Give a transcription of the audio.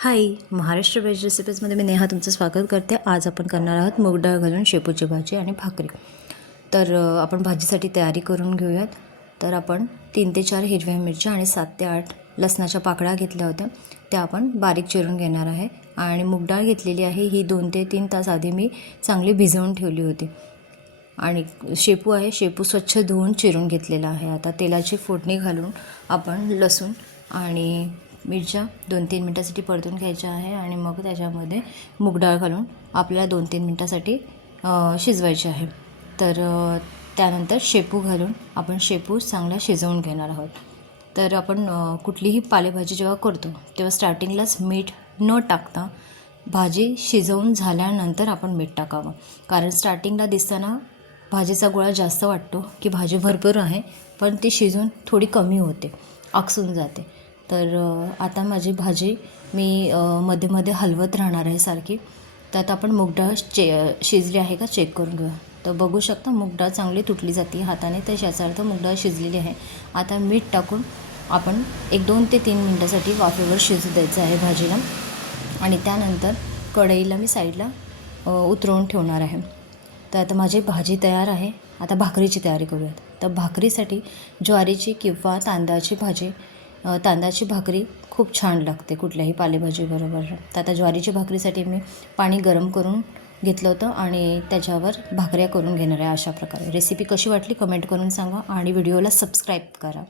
हाय, Maharashtra veg रेसिपीजमध्ये मी नेहा तुमचं स्वागत करते। आज आपण करणार आहोत मूग डाळ घालून शेपूची भाजी आणि भाकरी। तर आपण भाजीसाठी तयारी करून घेऊयात। तर आपण 3 ते 4 हिरव्या मिरच्या आणि 7 ते 8 लसणाच्या पाकळ्या घेतल्या होत्या, त्या आपण बारीक चिरून घेणार आहे। आणि मूग डाळ घेतलेली आहे, ही 2 ते 3 तास आधी मी चांगली भिजवून ठेवली होती। आणि शेपू आहे, शेपू स्वच्छ धुवून चिरून घेतलेला आहे। आता तेलाची फोडणी घालून आपण लसूण आणि मिरच्या 2-3 मिनटासाठी परतून घ्यायच्या आहे आणि मग त्याच्यामध्ये मूग डाळ घालून आपल्याला 2-3 मिनटासाठी शिजवायचे आहे। तर त्यानंतर शेपू घालून आपण शेपू चांगला शिजवून घेणार आहोत। तर आपण कुठलीही पालेभाजी जेव्हा करतो तेव्हा स्टार्टिंगलाच मीठ न टाकता भाजी शिजवून झाल्यानंतर आपण मीठ टाकावं, कारण स्टार्टिंगला दिसताना भाजीचा गोळा जास्त वाटतो की भाजी भरपूर आहे, पण ती शिजून थोडी कमी होते, आकसून जाते। तर आता माझी भाजी मी मध्ये मध्ये हलवत राहणार आहे सारखी। त्यात आपण मूग डाळ शिजली आहे का चेक करून घेऊ। तर बघू शकता मूग डाळ चांगली तुटली जाते हाताने, तर याचा अर्थ मूग डाळ शिजलेली आहे। आता मीठ टाकून आपण 1-2 ते 3 मिनटासाठी वाफेवर शिजू द्यायचं आहे भाजीला। आणि त्यानंतर कढईला मी साईडला उतरवून ठेवणार आहे। तर आता माझी भाजी तयार आहे। आता भाकरीची तयारी करूयात। तर भाकरीसाठी ज्वारीची किंवा तांदळाची भाकरी खूप छान लागते कुठल्याही पालेभाजीबरोबर। तर आता ज्वारीची भाकरीसाठी मी पाणी गरम करून घेतलं होतं आणि त्याच्यावर भाकऱ्या करून घेणार आहे अशा प्रकारे। रेसिपी कशी वाटली कमेंट करून सांगा आणि व्हिडिओला सबस्क्राईब करा।